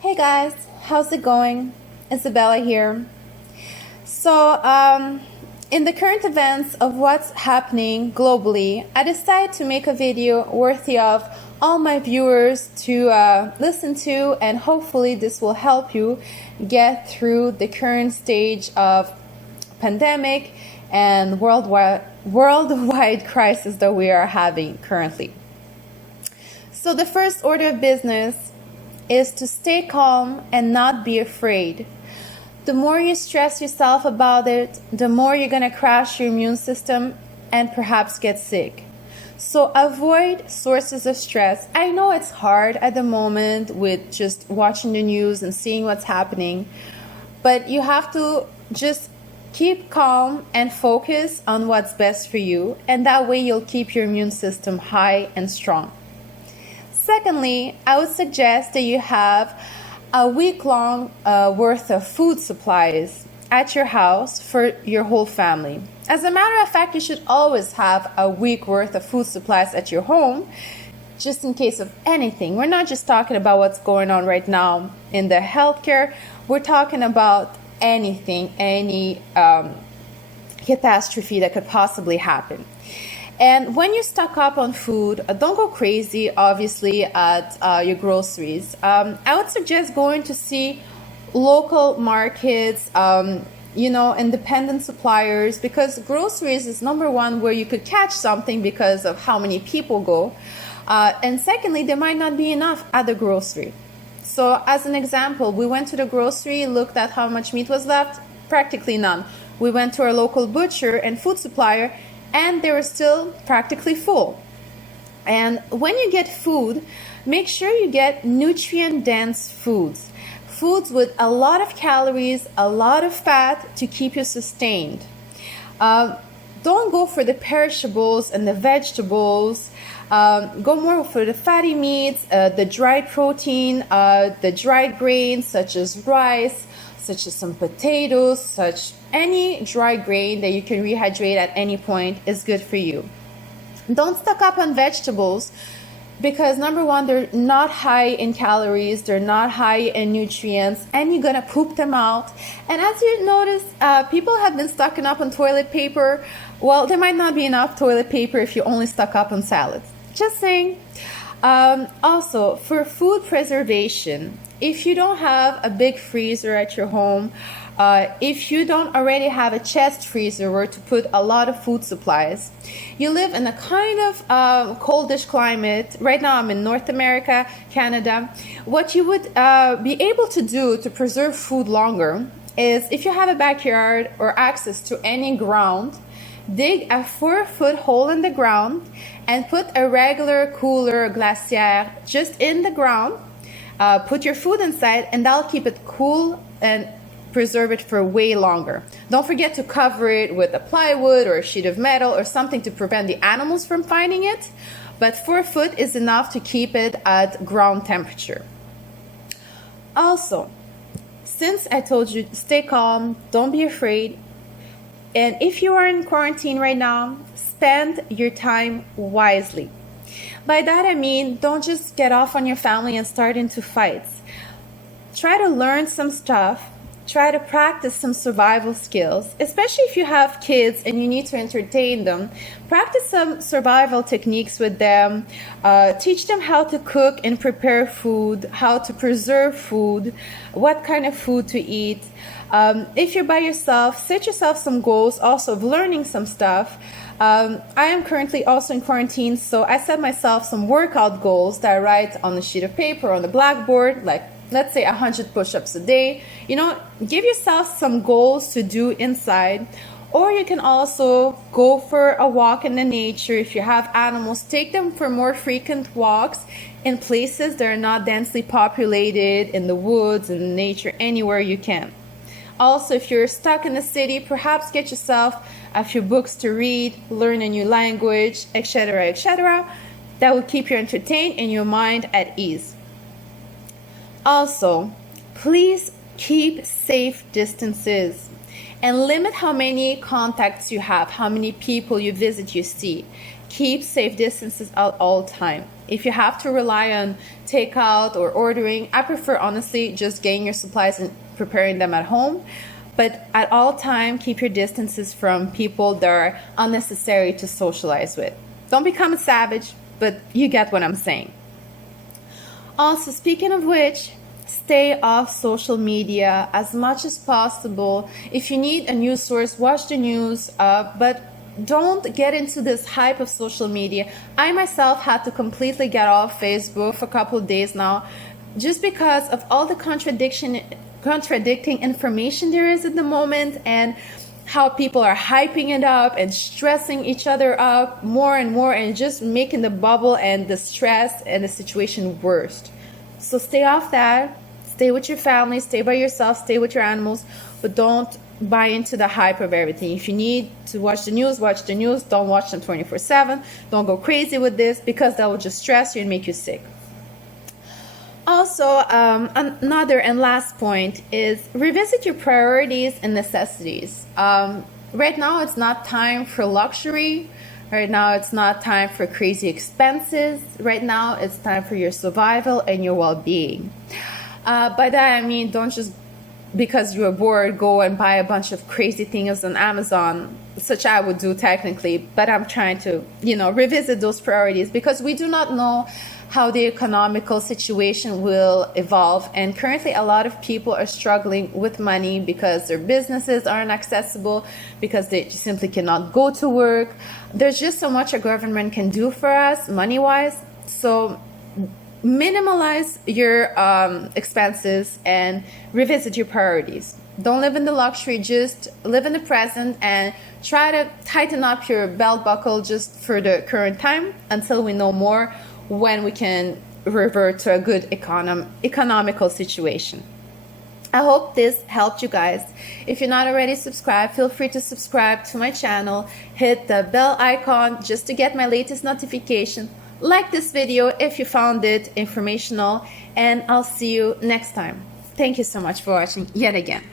Hey guys, how's it going? Isabella here. So, in the current events of what's happening globally, I decided to make a video worthy of all my viewers to listen to, and hopefully this will help you get through the current stage of pandemic and worldwide crisis that we are having currently. So the first order of business is to stay calm and not be afraid. The more you stress yourself about it, the more you're going to crash your immune system and perhaps get sick. So avoid sources of stress. I know it's hard at the moment with just watching the news and seeing what's happening, but you have to just keep calm and focus on what's best for you, and that way you'll keep your immune system high and strong. Secondly, I would suggest that you have a week-long worth of food supplies at your house for your whole family. As a matter of fact, you should always have a week worth of food supplies at your home, just in case of anything. We're not just talking about what's going on right now in the healthcare. We're talking about anything, any catastrophe that could possibly happen. And when you stock up on food, don't go crazy, obviously, at your groceries. I would suggest going to see local markets, independent suppliers, because groceries is number one where you could catch something because of how many people go. And secondly, there might not be enough at the grocery. So as an example, we went to the grocery, looked at how much meat was left, practically none. We went to our local butcher and food supplier, and they were still practically full. And when you get food, make sure you get nutrient-dense foods. Foods with a lot of calories, a lot of fat to keep you sustained. Don't go for the perishables and the vegetables. Go more for the fatty meats, the dried protein, the dried grains such as rice, such as some potatoes, any dry grain that you can rehydrate at any point is good for you. Don't stock up on vegetables because number one, they're not high in calories, they're not high in nutrients, and you're gonna poop them out. And as you notice, people have been stocking up on toilet paper. Well, there might not be enough toilet paper if you only stock up on salads. Just saying. Also, for food preservation, if you don't have a big freezer at your home, if you don't already have a chest freezer where to put a lot of food supplies, you live in a kind of coldish climate. Right now I'm in North America, Canada. What you would be able to do to preserve food longer is, if you have a backyard or access to any ground, dig a 4-foot hole in the ground and put a regular cooler, glacier, just in the ground. Put your food inside, and that'll keep it cool and preserve it for way longer. Don't forget to cover it with a plywood or a sheet of metal or something to prevent the animals from finding it. But 4 foot is enough to keep it at ground temperature. Also, since I told you, stay calm, don't be afraid. And if you are in quarantine right now, spend your time wisely. By that I mean, don't just get off on your family and start into fights. Try to learn some stuff. Try to practice some survival skills, especially if you have kids and you need to entertain them. Practice some survival techniques with them. Teach them how to cook and prepare food, how to preserve food, what kind of food to eat. If you're by yourself, set yourself some goals also of learning some stuff. I am currently also in quarantine, so I set myself some workout goals that I write on a sheet of paper on the blackboard, like let's say 100 push-ups a day. Give yourself some goals to do inside. Or you can also go for a walk in the nature. If you have animals, take them for more frequent walks in places that are not densely populated, in the woods, in nature, anywhere you can. Also, if you're stuck in the city, perhaps get yourself a few books to read, learn a new language, etc., etc. That will keep you entertained and your mind at ease. Also, please keep safe distances and limit how many contacts you have, how many people you visit, you see. keep safe distances at all time. If you have to rely on takeout or ordering, I prefer honestly just getting your supplies and preparing them at home. But at all time, keep your distances from people that are unnecessary to socialize with. Don't become a savage, but you get what I'm saying. Also, speaking of which, stay off social media as much as possible. If you need a news source, watch the news, but don't get into this hype of social media. I myself had to completely get off Facebook for a couple of days now, just because of all the contradicting information there is at the moment, and how people are hyping it up and stressing each other up more and more, and just making the bubble and the stress and the situation worse. So stay off that. Stay with your family, stay by yourself, stay with your animals, but don't buy into the hype of everything. If you need to watch the news, watch the news. Don't watch them 24/7. Don't go crazy with this, because that will just stress you and make you sick. Also, another and last point is revisit your priorities and necessities. Right now, it's not time for luxury. Right now, it's not time for crazy expenses. Right now, it's time for your survival and your well-being. By that, I mean, don't just because you're bored go and buy a bunch of crazy things on Amazon, such I would do technically, but I'm trying to, revisit those priorities, because we do not know how the economical situation will evolve. And currently, a lot of people are struggling with money because their businesses aren't accessible, because they simply cannot go to work. There's just so much a government can do for us money-wise. So minimalize your expenses and revisit your priorities. Don't live in the luxury, just live in the present, and try to tighten up your belt buckle just for the current time until we know more, when we can revert to a good economical situation. I hope this helped you guys. If you're not already subscribed, feel free to subscribe to my channel. Hit the bell icon just to get my latest notification. Like this video if you found it informational, and I'll see you next time. Thank you so much for watching yet again.